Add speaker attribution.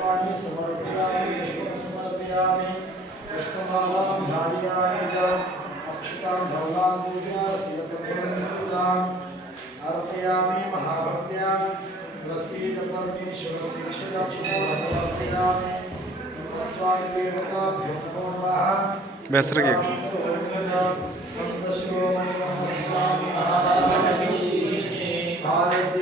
Speaker 1: पाणी समर्पयामि पुष्पं समर्पयामि पुष्पमालां धारयामि च अक्षतां धवलां दिव्या स्थिरतपुरस्थिताम् अर्पयामि महाभक्त्या प्रसीद परमेश्वरशिक्षदक्षिणां समर्पयामि स्वामी देवताभ्यो नमो नमः।
Speaker 2: बेसरगे
Speaker 1: भारत